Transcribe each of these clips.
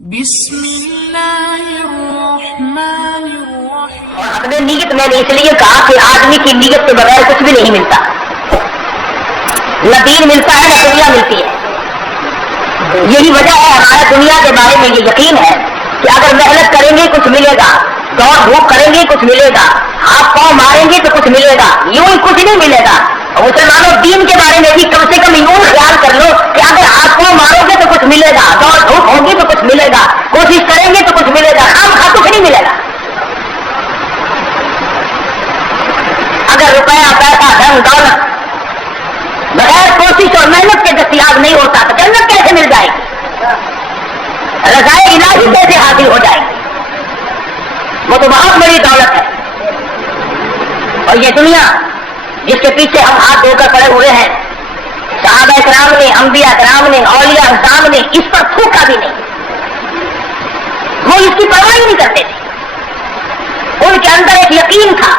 بسم اللہ الرحمن الرحیم. اور حق نے نیت میں نے اس لیے کہا کہ آدمی کی نیت کے بغیر کچھ بھی نہیں ملتا، نہ دین ملتا ہے نہ دنیا ملتی ہے. یہی وجہ ہے ہمارا دنیا کے بارے میں یہ یقین ہے کہ اگر محنت کریں گے کچھ ملے گا، دوڑ دھوپ کریں گے کچھ ملے گا، ہاتھ پاؤں ماریں گے تو کچھ ملے گا، یوں ہی کچھ نہیں ملے گا. مسلمانوں دین کے بارے میں بھی کم سے کم یوں خیال کر لو کہ اگر ہاتھ پاؤں مارو گے تو کچھ ملے گا، دوڑ دھوپ ہوگی تو کچھ ملے گا، کوشش کریں گے تو کچھ ملے گا، خام کچھ نہیں ملے گا. اگر روپیہ پیسہ دھن دولت بغیر کوشش اور محنت کے دستیاب نہیں ہوتا تو جنت کیسے مل جائے گی، رضائے الہی کیسے حاصل ہو جائے گی؟ وہ تو بہت بڑی دولت ہے. اور یہ دنیا جس کے پیچھے ہم ہاتھ دھو کر پڑے ہوئے ہیں، صحابہ کرام نے، انبیاء کرام نے، اولیاء اعظام نے اس پر تھوکا بھی نہیں، وہ اس کی پرواہ ہی نہیں کرتے تھے. ان کے اندر ایک یقین تھا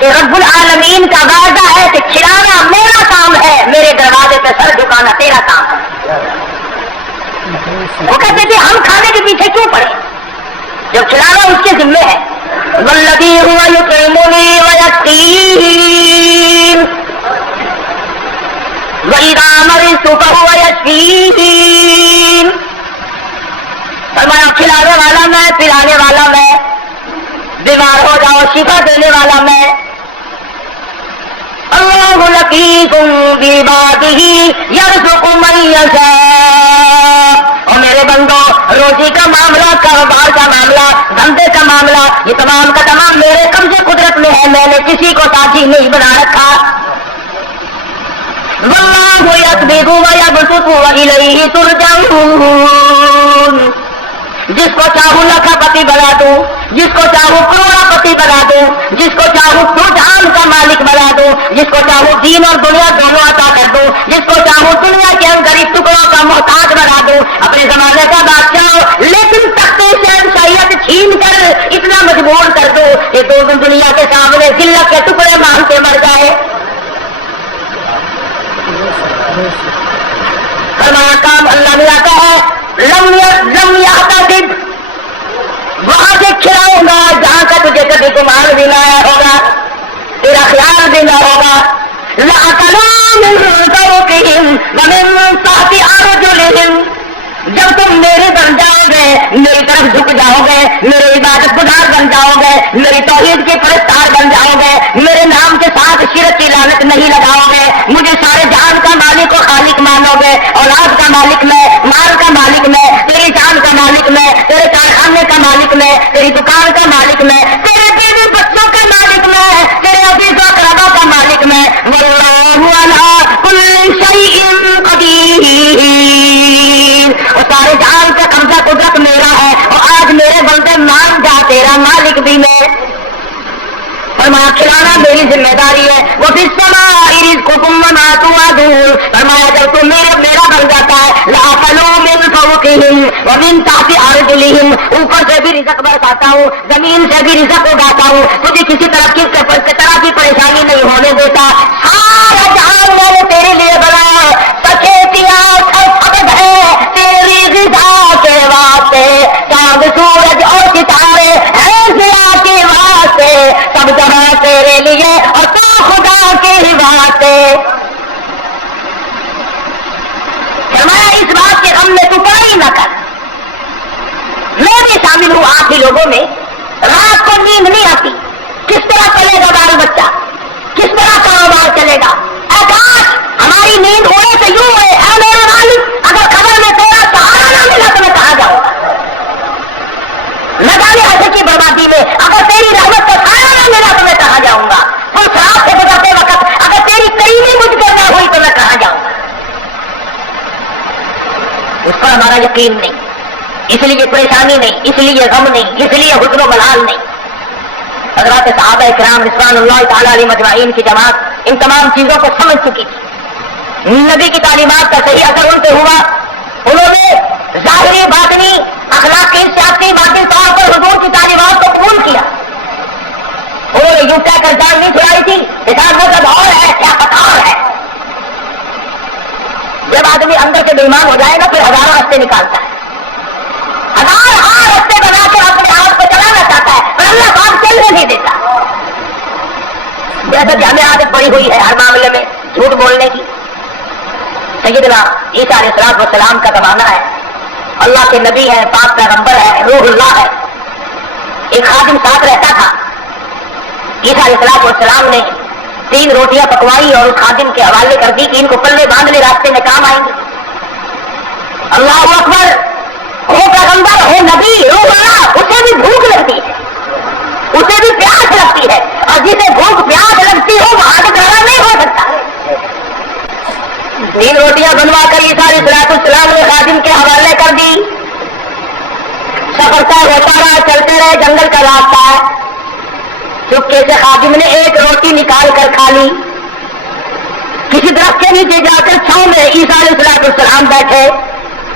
کہ رب العالمین کا وعدہ ہے کہ کھلانا میرا کام ہے، میرے دروازے پہ سر جھکانا تیرا کام ہے. وہ کہتے تھے ہم کھانے کے پیچھے کیوں پڑے، جو کھلانا اس کے ذمے ہے. والذی هو یطعمنی ویسقین وَإِذَا مَرِضْتُ فَهُوَ یشفین. فرمایا کھلانے والا میں، پلانے والا میں، بیمار ہو جاؤ شفا دینے والا میں. اللہ لطیف بعبادہ یرزق من یشاء. اور میرے بندو، روزی کا معاملہ، کاروبار کا معاملہ، دھندے کا معاملہ، یہ تمام کا تمام میرے قبضے قدرت میں ہے، میں نے کسی کو ساتھی نہیں بنا رکھا. واللہ یقبض ویبسط والیہ ترجعون. جس کو چاہوں لاکھا پتی بنا دوں، جس کو چاہوں کروڑا پتی بنا دوں، جس کو چاہوں تو جہان کا مالک بنا دوں، جس کو چاہوں دین اور دنیا دونوں عطا کر دوں، جس کو چاہوں دنیا کے اندر اس ٹکڑوں کا محتاج بنا دوں، اپنے زمانے کا بادشاہ، لیکن تختے شہنشاہیت چھین کر اتنا مجبور کر دوں کہ دو دنیا کے سامنے ذلت کے ٹکڑے مانگ کے مر جائے. فرمایا کام اللہ نے آتا ہے، لم یعتقد، وہاں سے کھلاؤں گا جہاں کا تجھے کبھی گمان بھی نہ آیا ہوگا، تیرا خیال بھی نہ ہوگا. لَأَكَلُوا مِن فَوْقِهِمْ وَمِن تَحْتِ أَرْجُلِهِمْ. جب تم میرے بن جاؤ گے، میری طرف جھک جاؤ گے، میرے عبادت گزار بن جاؤ گے، میری توحید کے پرستار بن جاؤ گے، میرے نام کے ساتھ شرک کی لعنت نہیں لگاؤ گے، مجھے سارے جہان کا مالک و خالق مانو گے، اولاد کا مالک میں، مال کا مالک میں، تیری جان کا مالک میں، تیرے کارخانے کا مالک میں، تیری دکان کا مالک میں، تیرے بیوی بچوں کا مالک میں، تیرے عزیز و اقربا کا مالک میں. واللہ علی کل شیء قدیر. اور سارے جہان کا قبضہ قدرت میرا ہے، اور آج میرے بندے مان جا تیرا مالک بھی میں. فرمایا کھلانا میری ذمہ داری ہے. وہ فی السماء رزقکم وما توعدون. فرمایا جب تم میرا بن جاتا ہے، لأكلوا من فوقهم ومن تحت أرجلهم. اوپر سے بھی رزق برساتا ہوں، زمین سے بھی رزق اگاتا ہوں، تجھے کسی طرح کی پریشانی نہیں ہونے دیتا. سارا جہان میں نے تیرے لیے بنایا، سچیتیاں سب ہے تیری غذا کے واسطے، چاند سورج اور ستارے ہیں ضیاء کے واسطے، سب جہاں تیرے لیے اور تو خدا کے ہی واسطے. فرمایا اس بات کے غم میں تو پڑھائی نہ کر، میں بھی شامل ہوں آپ ہی لوگوں میں. رات کو نیند نہیں آتی، کس طرح چلے گا بال بچہ، کس طرح کاروبار چلے گا. آکاش ہماری نیند ہوئے تو یوں ہوئے، اے میرے مالک اگر خبر میں تیرا سہارا نہ ملا تو میں کہاں جاؤں گا. نہ جانے ایسے کی بربادی میں اگر تیری رحمت کا سایہ نہ ملا تو میں کہاں جاؤں گا. اور شراب سے گزرتے وقت اگر تیری کریمی مجھ پر نہ ہوئی تو میں کہاں جاؤں گا. اس پر ہمارا یقین نہیں، اس لیے پریشانی نہیں، اس لیے غم نہیں، اس لیے حزن و ملال نہیں. حضرات صحابہ کرام رضوان اللہ تعالیٰ علیہ مجمعین کی جماعت ان تمام چیزوں کو سمجھ چکی تھی. نبی کی تعلیمات کا صحیح اثر ان پہ ہوا. انہوں نے ظاہری باطنی اخلاقی سیاسی باطنی طور پر حضور کی تعلیمات کو قبول کیا. انہوں نے یوں کہہ کر جان نہیں چھڑائی تھی، حساب مطلب اور ہے کیا پتہ اور ہے. جب آدمی اندر سے بے ایمان ہو جائے گا پھر ہزاروں راستے نکالتا ہے. بولنے نہیں دیتا. جیسا کہ ہمیں عادت پڑی ہوئی ہے ہر معاملے میں جھوٹ بولنے کی. سیدنا عیسیٰ علیہ السلام کا زمانہ ہے, اللہ کے نبی ہے, پاک پیغمبر ہے, روح اللہ ہے. ایک خادم ساتھ رہتا تھا. عیسیٰ علیہ السلام نے 3 روٹیاں پکوائی اور اس خادم کے حوالے کر دی کہ ان کو پلے باندھ لے, راستے میں کام آئیں گے. اللہ اکبر, ہو پیغمبر ہو نبی روح اللہ, اسے بھی بھوک لگتی ہے, اسے بھی پیاس لگتی ہے, اور جسے بھوک پیاس لگتی ہو وہ عادت والا نہیں ہو سکتا. 3 روٹیاں بنوا کر عیسیٰ علیہ السلام نے خادم کے حوالے کر دی. سفر طے ہوتا رہا, چلتے رہے, جنگل کا راستہ ہے. چپکے سے خادم نے 1 روٹی نکال کر کھا لی. کسی درخت کے نیچے جا کر چھاؤں میں عیسیٰ علیہ السلام بیٹھے.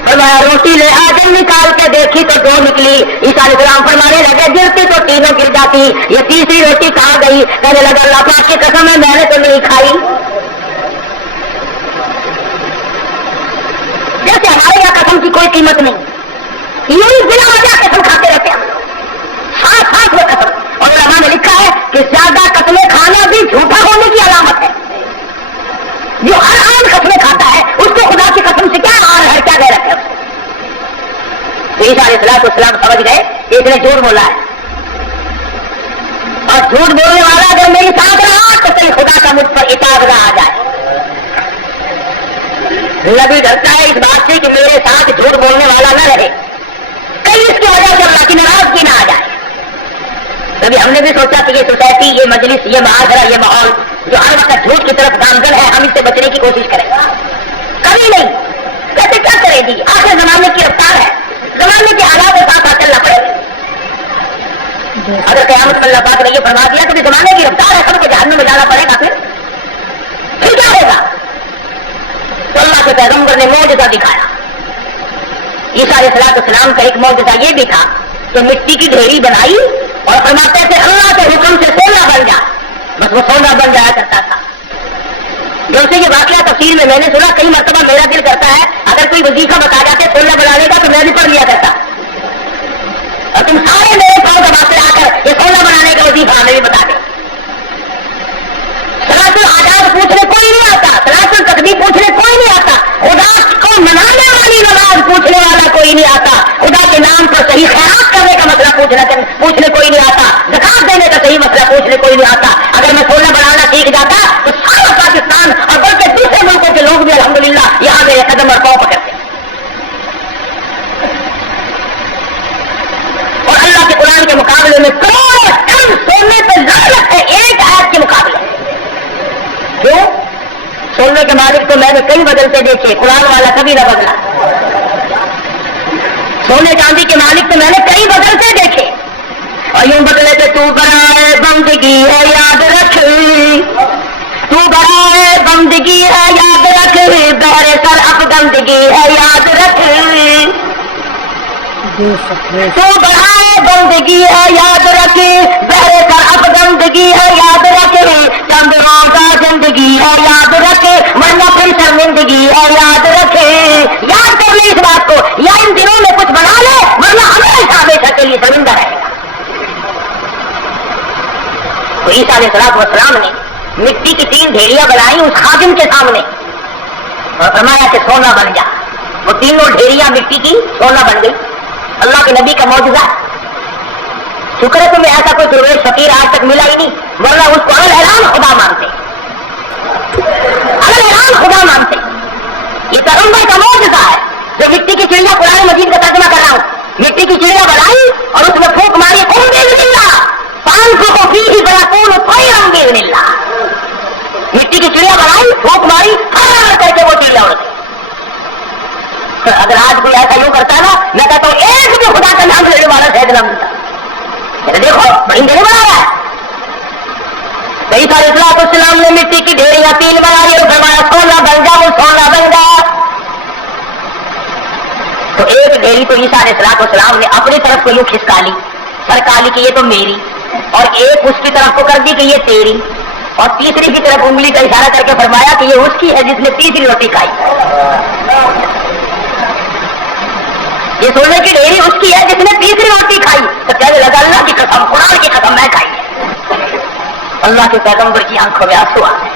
فرمایا روٹی لے آ, جب نکال کے دیکھی تو 2 نکلی. عیسیٰ علیہ السلام فرمانے لگے گرتی تو تینوں گر جاتی, یہ تیسری روٹی کہاں گئی؟ کہنے لگا اللہ پاک کی قسم ہے میں نے تو نہیں کھائی. جیسے ہمارے یہاں قسم کی کوئی قیمت نہیں, یوں ہی بلا وجہ قسم کھاتے رہتے ہیں. ساتھ میں قسم. اور علماء نے لکھا ہے کہ زیادہ قسمیں کھانا بھی جھوٹا ہونے کی علامت ہے. جو ہر آن قسمیں کھاتا ہے اس کو خدا کی قسم سے کیا آن ہے, کیا غیرت ہے. تو عیسیٰ علیہ السلام سمجھ گئے کہ اس نے جھوٹ بولا ہے, اور جھوٹ بولنے والا اگر میری ساتھ رہا تو کہیں خدا کا مجھ پر اطاعت نہ آ جائے. نبی ڈرتا ہے اس بات سے کہ میرے ساتھ جھوٹ بولنے والا نہ رہے, کہیں اس کی وجہ سے اللہ کی ناراضگی نہ آ جائے. کبھی ہم نے بھی سوچا کہ یہ سوسائٹی, یہ مجلس, یہ معاشرہ, یہ ماحول جو ہر وقت جھوٹ کی طرف گامزن ہے, ہم اس سے بچنے کی کوشش کریں؟ کبھی نہیں. کیسے کیا کرے گی؟ آخر زمانے کی رفتار ہے, زمانے کے حالات کے ساتھ چلنا پڑے گا. اگر قیامت میں اللہ پاک نے یہ فرما دیا کہ زمانے کی رفتار ہے, سب کو جہنم میں جانا پڑے گا, پھر کیا ہوگا؟ تو اللہ کے پیغمبر نے معجزہ دکھایا. عیسیٰ علیہ السلام کا ایک معجزہ یہ بھی تھا کہ مٹی کی ڈھیری بنائی اور فرماتے تھے اللہ کے حکم سے سونا بن جا, بس وہ سونا بن جایا کرتا تھا. جب سے یہ واقعہ تفسیر میں نے سنا, کئی مرتبہ میرا دل کرتا ہے اگر کوئی وظیفہ بتا جاتے سونا بنانے کا تو میں بھی پڑھ لیا کرتا, اور تم سارے میرے پاؤں دباتے آ کر یہ سونا بنانے کا وظیفہ ہمیں بھی بتا دیں. صلاۃ الحاجات پوچھنے کوئی نہیں آتا, صلاۃ التسبیح پوچھنے کوئی نہیں آتا, خدا کو منانے والی نماز پوچھنے والا کوئی نہیں آتا, خدا کے نام پر صحیح خیرات کرنے کا مسئلہ پوچھنے کوئی نہیں آتا, زکات دینے کا صحیح مسئلہ پوچھنے کوئی نہیں آتا. اگر میں سونا بنانا سیکھ جاتا تو سارا پاکستان اور بلکہ دوسرے ملکوں کے لوگ بھی الحمدللہ یہاں میرے قدم اور پاؤں پکڑتے. اور اللہ کے قرآن کے مقابلے میں کروڑوں ٹن سونے پہ لعنت ہے ایک آیت کے مقابلے. کیوں؟ سونے کے مالک تو میں نے کئی بدلتے دیکھے, قرآن والا کبھی نہ بدلا. سونے چاندی کے مالک تو میں نے کئی بدلتے دیکھے, اور یوں بدلے کہ تو برائے بندگی ہے یاد رکھ, تو برائے بندگی ہے یاد رکھ, بہرے سر اب گندگی ہے یاد رکھ, تو برائے بندگی ہے یاد رکھ, بہرے سر اب گندگی ہے یاد رکھ, چند روزہ زندگی ہے یاد رکھ, ورنہ پھر شرمندگی ہے یاد رکھ. یاد کر لیں اس بات کو, یا ان دنوں میں کچھ بنا لے ورنہ ہمیشہ ہمیشہ کے لیے شرمندہ رہے گا. تو عیسیٰ علیہ السلام نے مٹی کی 3 ڈھیریاں بنائی اس خادم کے سامنے اور فرمایا کہ سونا بن جا. وہ تینوں ڈھیریاں مٹی کی سونا بن گئی. اللہ کے نبی کا معجزہ. شکر ہے تمہیں ایسا کوئی درویش فقیر آج تک ملا ہی نہیں, ورنہ اس کو اعلان خدا مانتے, اعلان خدا مانتے. یہ پیغمبر کا معجزہ ہے جو مٹی کی چڑیا, قرآن مجید کا ترجمہ کر رہا ہوں, مٹی کی چڑیا بنائی اور اس میں پھونک ماری, کون بے اللہ 500 فی ہی بڑا کون کوئی رنگ بے اللہ. مٹی کی چڑیا بنائی, پھونک ماری, کر کے وہ چڑیا اڑ گئی. اگر آج کوئی ایسا یوں کرتا ہے نا, میں کہتا ہوں ایک بھی خدا کا نام لینے والا شاید نہ ملتا. دیکھو بہن نہیں بنا رہا ہے. عیسیٰ علیہ السلام نے مٹی کی ڈھیریاں 3 بنائی اور فرمایا سونا بن جا, وہ سونا بن جا. تو ایک ڈھیری تو عیسیٰ علیہ السلام نے اپنی طرف کو یوں کھسکا لی, سرکا لی کہ یہ تو میری, اور ایک اس کی طرف کو کر دی کہ یہ تیری, اور تیسری کی طرف انگلی کا اشارہ کر کے فرمایا کہ یہ اس کی ہے جس نے تیسری روٹی کھائی. یہ سونے کی ڈھیری اس کی ہے جس نے تیسری روٹی کھائی. تو کہنے لگا اللہ کی قسم, قرآن کی قسم, میں کھائی. کہ پیغمبر کی آنکھوں میں آنسو آ گئے.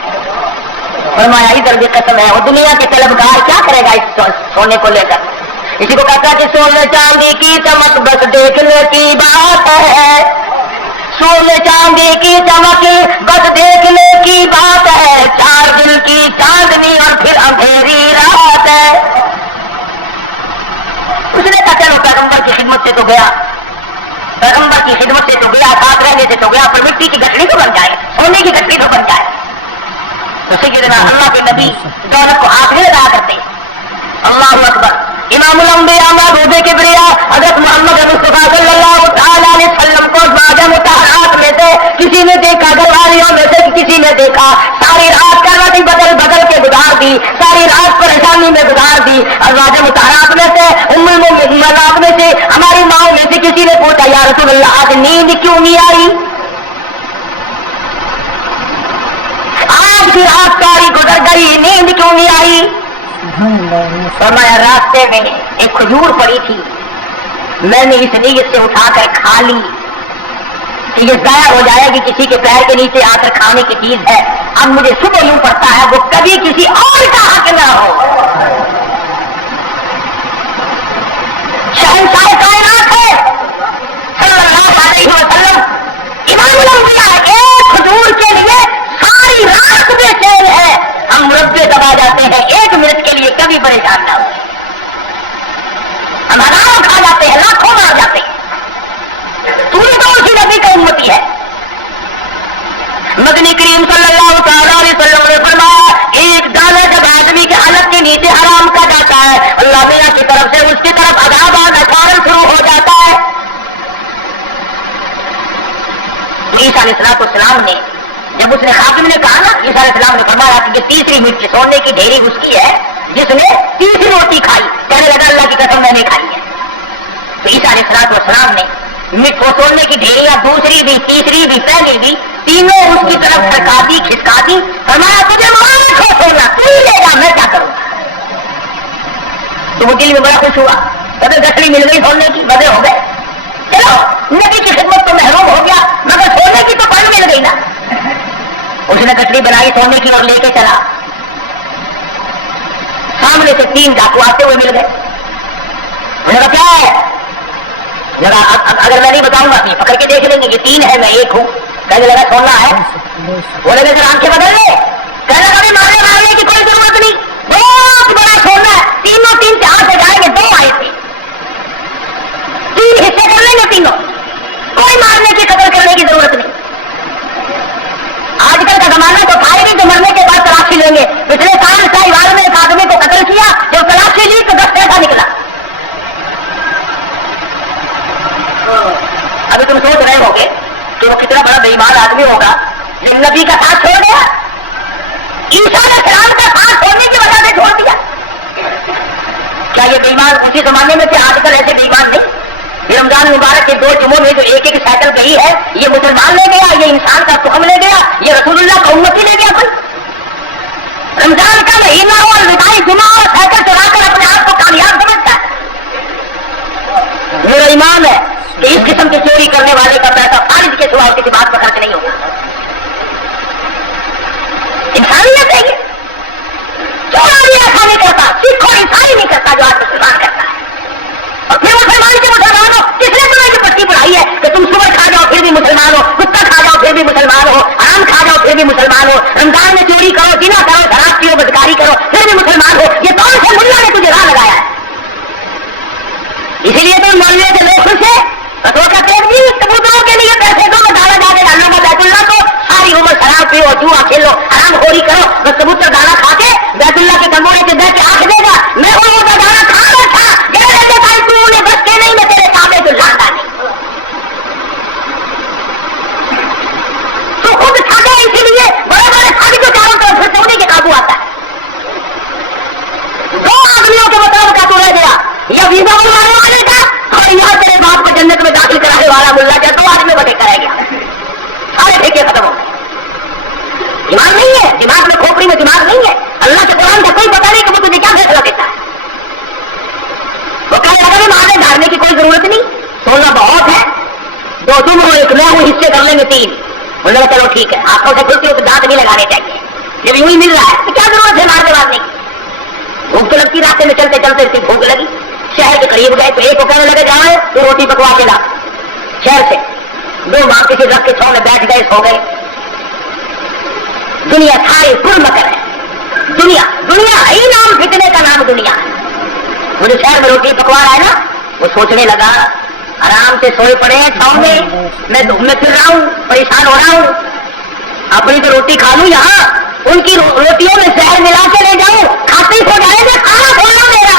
فرمایا ادھر بھی قسم ہے, وہ دنیا کے طلبگار کیا کرے گا اس سونے کو لے کر. اسی کو کہتا کہ سونے چاندی کی چمک بس دیکھنے کی بات ہے, سونے چاندی کی چمک بس دیکھنے کی بات ہے, 4 دن کی چاندنی اور پھر اندھیری رات ہے. اس نے کہا چلو پیغمبر کی خدمت سے تو گیا, پیغمبر کی خدمت سے تو گیا, ساتھ رہنے سے تو گیا, پر مٹی کی گٹڑی تو بن جائے, سونے کی گٹڑی تو بن جائے. تو سیدنا اللہ کے نبی دولت کو ہاتھ میں لگایا کرتے. اللہ اکبر. امام الانبیاء محبوب کبریا حضرت محمد مصطفیٰ صلی اللہ تعالیٰ علیہ وسلم کو بعد مطہرات میں سے کسی نے دیکھا, گھر والیوں میں سے کسی نے دیکھا, ساری رات کروٹی بدل بدل کے گزار دی, ساری رات پریشانی میں گزار دی. اور بعد مطہرات میں سے ام المؤمنات میں سے ہماری ماؤں میں سے کسی نے پوچھا یا رسول اللہ آج نیند کیوں نہیں آئی, آج کی رات ساری گزر گئی, نیند کیوں نہیں آئی. فرمایا راستے میں ایک کھجور پڑی تھی, میں نے اس نیت سے اٹھا کر کھا لی کہ یہ ضائع ہو جائے گی, کسی کے پیر کے نیچے آ کر کھانے کی چیز ہے. اب مجھے صبح یوں پڑتا ہے وہ کبھی کسی اور کا حق نہ ہو. شہنشاہ کائنات ہے صلی اللہ علیہ وسلم, امام الانبیاء, ایک کھجور کے لیے ساری رات میں چین ہے. ہم مربے دبا جاتے ہیں 1 منٹ کے لیے, کبھی پریشان نہ ہو. ہم ہزاروں کھا جاتے ہیں, لاکھوں مار جاتے ہیں. تو تو اسی نبی کا امتی ہے. مدنی کریم صلی اللہ تعالیٰ علیہ وسلم نے فرمایا ایک دانہ جب آدمی کے حلق کے نیچے حرام کا جاتا ہے, اللہ میاں کی طرف سے اس کی طرف عذاب آنا فوراً شروع ہو جاتا ہے. عیسیٰ علیہ السلام نے جب اس نے خاتم نے کہا نا, عیسیٰ علیہ السلام نے فرمایا کہ 3 مٹی سونے کی ڈھیری اس کی ہے جس نے 30 روٹی کھائی. کہنے لگا اللہ کی قسم میں نے کھائی ہے. تو عیسیٰ علیہ السلام نے مٹ وہ سونے کی ڈھیریاں, دوسری بھی, تیسری بھی, پہلی بھی, تینوں اس کی طرف کھڑکا دی, کھسکا دی. فرمایا تجھے مالک ہو سونا, تو ہی لے گا, میں کیا کروں. تو وہ دل میں بڑا خوش ہوا, بدل گٹڑی مل گئی سونے کی, بدے ہو گئے. چلو نبی کی خدمت تو محروم ہو گیا, مگر سونے کی تو پن مل گئی نا. اس نے گٹڑی بنائی سونے کی اور لے کے چلا. سامنے سے 3 ڈاکو آتے ہوئے مل گئے. انہوں نے کہا کیا ہے, اگر میں نہیں بتاؤں گا پکڑ کے دیکھ لیں گے, یہ 3 ہے میں 1 ہوں. کہنے لگا سونا ہے. بولے گا سر آنکھیں بدل لے. کہنے لگا مارنے کی کوئی ضرورت نہیں, بہت بڑا سونا ہے. تینوں 3 سے ہاتھ سے جائیں گے, 2 آئے تھے, 3 حصے کر لیں گے تینوں, کوئی مارنے کی قدر کرنے کی ضرورت نہیں. آج کل کا زمانہ تو بھائی بھی جو مرنے کے بعد تلاشی لیں گے. پچھلے سال ساہیوال میں ایک آدمی کو قتل کیا, جب تلاشی لی تو 10 پیسہ نکلا. ابھی تم سوچ رہے ہو گے کہ وہ کتنا بڑا بے ایمان آدمی ہوگا لیکن نبی کا ساتھ چھوڑ گیا, عیسیٰ علیہ السلام کا ساتھ چھوڑنے کی وجہ سے چھوڑ دیا. کیا یہ بے ایمان اسی زمانے میں تھے, آج کل ایسے بے ایمان نہیں. رمضان مبارک کے 2 جمعوں میں جو 1 سائیکل گئی ہے, یہ مسلمان لے گیا, یہ انسان کا تخم لے گیا, یہ رسول اللہ کا امتی لے گیا. کوئی رمضان کا مہینہ ہو اور وداعی جمعہ اور سائیکل چلا کر اپنے آپ کو کامیاب سمجھتا ہے. میرا ایمان ہے کہ اس قسم کی چوری کرنے والے کا پیسہ خارج کے سوا کسی بات پر خرچ نہیں ہوگا. انسانیت ہے یہ, چورا بھی ایسا نہیں کرتا, سکھ اور عیسائی نہیں کرتا جو آج مسلمان کرتا ہے. اور پھر مسلمان کے مسلمان ہو, کس نے تمہیں یہ پٹی پڑھائی ہے کہ تم صبح کھا جاؤ پھر بھی مسلمان ہو, کتا کھا جاؤ پھر بھی مسلمان ہو, آم کھا جاؤ پھر بھی مسلمان ہو, رمضان میں چوری کرو, زنا کرو, شراب پیو, بدکاری کرو, پھر بھی مسلمان ہو. یہ کون سے ملا نے تجھے راہ لگایا ہے؟ اسی لیے تو مولویوں کے لوگ خوش ہیں, فتوا کہتے ہیں جی کبوتروں کے لیے پیسے دو, دانا جا کے ڈالنا گا بیت اللہ کو, ساری عمر شراب پیو, جوا کھیلو, حرام خوری کرو, بس کبوتر دانا کھا کے بیت اللہ کے کمرے سے بیٹھ کے آنکھ دے گا میں ان کا دانا کھا رہا تھا, نے بچے نہیں, میں تیرے سامنے تو لانا نہیں. تو خود کھاتے ہیں, اسی لیے بڑے بڑے کھانے کے چاروں طرف پھر سونے کے قابو آتا ہے. 2 آدمیوں کے مطابق تو رہ گیا, یا ویزا بنوانے والے کا اور یا تیرے باپ کو جنت میں داخل کرانے والا ملا کیا, 2 آدمی بٹے کرے گیا, سارے ٹھیکے ختم ہو گئے. دماغ نہیں ہے, دماغ میں کھوپڑی میں دماغ نہیں ہے. اللہ کے قرآن کا کوئی پتہ نہیں کہ وہ تجھے کیا فیصلہ دیتا ہے. وہ کہنے لگا بھی مارنے ڈالنے کی کوئی ضرورت نہیں, سونا بہت ہے, 2 تم ہو, 1 میں ہوں, حصے کر لیں گے 3. انہوں نے چلو ٹھیک ہے آنکھوں سے کھلتی ہو تو دانت نہیں لگانے چاہیے، جب یوں ہی مل رہا ہے تو کیا ضرورت ہے مارنے مارنے کی؟ بھوک تو لگتی راستے میں چلتے چلتے اس کی بھوک لگی، شہر کے قریب گئے تو ایک کو کہنے لگے جاؤ تو روٹی پکوا کے لا شہر سے، دو ماں کسی رکھ کے چھاؤں میں بیٹھ گئے سو گئے۔ دنیا ساری پر مکر ہے، دنیا ہی نام فتنے کا نام دنیا ہے۔ وہ جو شہر میں روٹی پکوا رہا ہے نا وہ سوچنے لگا آرام سے سوئے پڑے ہیں چھاؤں میں دھوپ میں پھر رہا ہوں، پریشان ہو رہا ہوں، اپنی تو روٹی کھا لوں یہاں، ان کی روٹیوں میں زہر ملا کے لے جاؤں، کھاتے ہی سو جائیں گے، کھانا کھولنا میرا،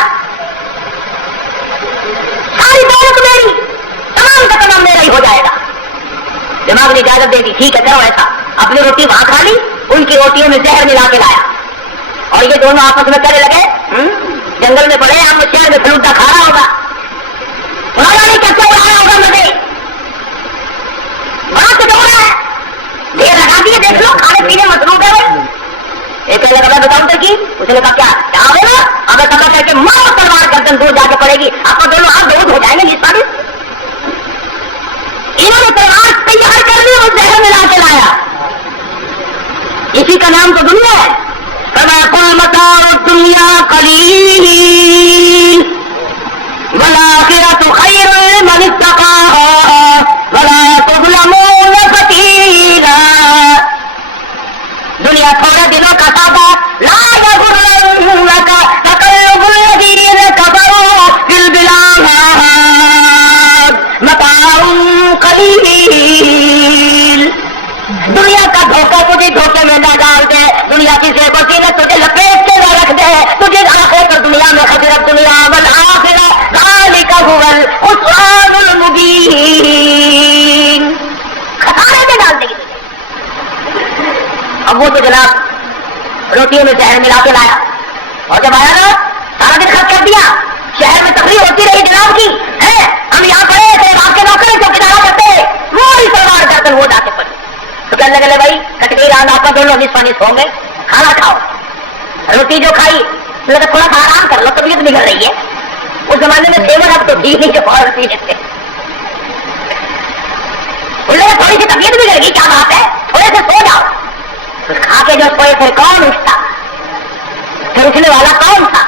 ساری دولت میری، تمام کا تمام میرا ہی ہو جائے گا۔ دماغ نے اجازت دے دی ٹھیک ہے کرو ایسا، اپنی روٹی وہاں کھا لی، ان کی روٹیوں میں زہر ملا کے لایا، اور یہ دونوں آپس میں کہنے لگے جنگل میں پڑے ہم شہر میں فلوٹا کھا رہا ہوگا، پرانا نہیں کیسے اڑایا ہوگا مزے، بڑا کچھ ہو رہا ہے، دیر لگا دیے دیکھ لو کھانے پینے مصروف ہے۔ ایک کہنے لگا بتاؤں تو کی، اس نے کہا کیا آئے نا اگر سمجھ کر کے ماں تلوار گردن دور جا کے پڑے گی آپ کو دونوں ہاتھ دور ہو جائیں گے جس طرح انہوں نے تلوار تیار کر لی اور زہر ملا کے لایا، اسی کا نام تو دنیا ہے۔ فَمَا مَتَاعُ الدُّنْيَا قَلِيلٌ وَالْآخِرَةُ خَيْرٌ لِمَنِ اتَّقَىٰ وَلَا تُظْلَمُونَ فَتِيلًا۔ دنیا تھوڑے دنوں کا سودا، لا يَغُرَّنَّكَ تَقَلُّبُ الَّذِينَ كَفَرُوا فِي الْبِلَادِ مَتَاعٌ قَلِيلٌ۔ دنیا کا دھوکہ تجھے دھوکے میں نہ ڈال دے، دنیا کی زیب و زینت تجھے لپیٹ کے نہ رکھ دے، تجھے آخرت دنیا میں خسرت دنیا والآخرہ ذالک هو الخسران المبین، خسارے میں ڈال دے گی۔ اب وہ تو جناب روٹیوں میں زہر ملا کے لایا، اور جب آیا نا سارا دن خرچ کر دیا، شہر میں تقریر ہوتی رہی جناب کی ہے ہم یہاں پڑے تھے آپ کے نوکر جو کنارہ کرتے وہی تلوار گردن وہ جا کے پڑے، تو کہنے لگے بھائی کٹ گئی رات آپ کا دونوں نصف نصف ہوں گے، کھانا کھاؤ، روٹی جو کھائی لگا تھوڑا سا آرام کر لو طبیعت بگڑ رہی ہے، اس زمانے میں سیون اب تو ٹھیک نہیں کہ فوراً پی لیتے، تھوڑی سی طبیعت بگڑ گئی کیا بات ہے تھوڑے سے سو جاؤ، کھا کے جو سوئے تھے کون اٹھتا، پھر اٹھنے والا کون تھا؟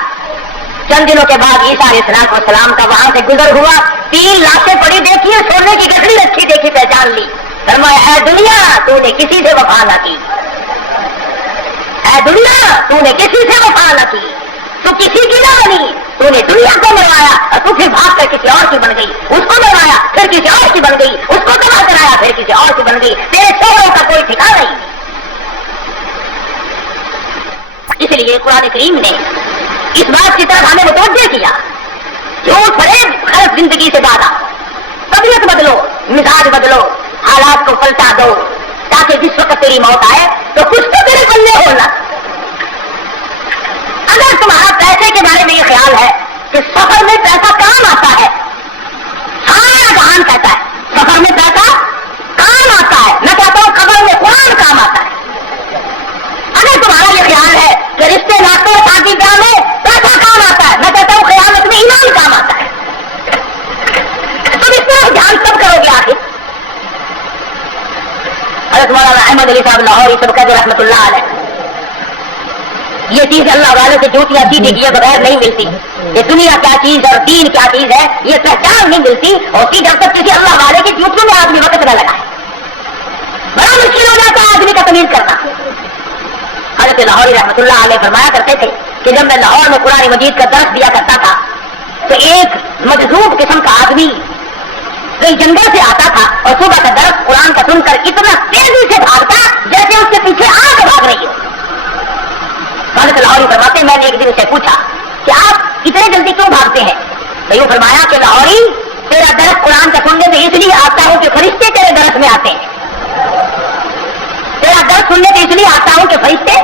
چند دنوں کے بعد عیسیٰ علیہ السلام کا وہاں سے گزر ہوا، 3 لاشیں پڑی دیکھی، سونے کی گٹڑی رکھی دیکھی، پہچان لی، فرمایا اے دنیا تو نے کسی سے وفا نہ کی، اے دنیا تو نے کسی سے وفا نہ کی، تو کسی کی نہ بنی، تو نے دنیا کو مروایا اور تو پھر بھاگ کر کسی اور کی بن گئی، اس کو مروایا پھر کسی اور کی بن گئی، اس کو تباہ کرایا پھر کسی اور کی بن گئی، تیرے شوہروں کا کوئی ٹھکانا نہیں۔ اس لیے قرآن کریم نے اس بات کی طرف ہمیں متوجہ کیا، جھوٹ فریب غلط زندگی سے زیادہ، طبیعت بدلو، مزاج بدلو، حالات کو پلٹا دو، تاکہ جس وقت تیری موت آئے تو کچھ تو تیرے پلے ہونا۔ اگر تمہارا پیسے کے بارے میں یہ خیال ہے کہ سفر میں پیسہ کام آتا ہے، سارا جہان کہتا ہے سفر میں پیسہ کام آتا ہے، میں کہتا ہوں قبر میں قرآن کام آتا ہے۔ اگر تمہارا یہ خیال ہے کہ رشتے ناطے شادی بیاہ میں پیسہ کام آتا ہے، میں کہتا ہوں قیامت میں ایمان کام آتا ہے، تم اس طرح دھیان کب کرو گے آخر؟ حضرت مولانا احمد علی صاحب لاہوری سبقت رحمۃ اللہ علیہ، یہ چیز اللہ والے سے جوتیاں سیدھی کیے بغیر نہیں ملتی، یہ دنیا کیا چیز اور دین کیا چیز ہے یہ پہچان نہیں ملتی، اور جب تک کسی اللہ والے کی جوتیوں میں آدمی وقت نہ لگائے بڑا مشکل ہو جاتا ہے آدمی کا تمیز کرنا۔ حضرت لاہوری رحمۃ اللہ علیہ فرمایا کرتے تھے کہ جب میں لاہور میں قرآن مجید کا درس دیا کرتا تھا تو ایک مجذوب قسم کا آدمی کئی جنگل سے آتا تھا اور صبح کا درس قرآن کا سن کر اتنا تیزی سے بھاگتا جیسے اس کے پیچھے آگ بھاگ رہی ہو۔ حضرت لاہوری فرماتے میں نے ایک دن سے پوچھا کہ آپ اتنے جلدی کیوں بھاگتے ہیں؟ تو یوں فرمایا کہ لاہوری تیرا درس قرآن کا سننے میں اس لیے آتا ہوں کہ فرشتے تیرے درس میں آتے ہیں، تیرا درس سننے میں اس لیے آتا ہوں کہ فرشتے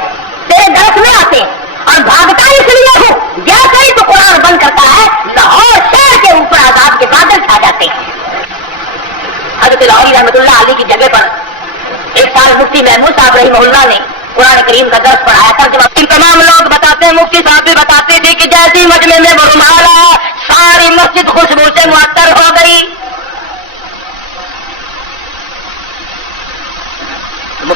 تیرے درس میں آتے ہیں، اور بھاگتا اس لیے ہوں جیسے ہی تو قرآن بند کرتا ہے لاہور شہر کے اوپر عذاب کے بادل چھا جاتے ہیں۔ حضرت لاہوری رحمۃ اللہ علیہ کی جگہ پر ایک سال مفتی محمود صاحب رحمہ اللہ نے قرآن کریم کا درس پڑھایا تھا، جب تمام لوگ بتاتے ہیں مفتی صاحب بھی بتاتے تھے کہ جیسی مجمع میں برمال آیا ساری مسجد خوشبو سے معطر ہو گئی۔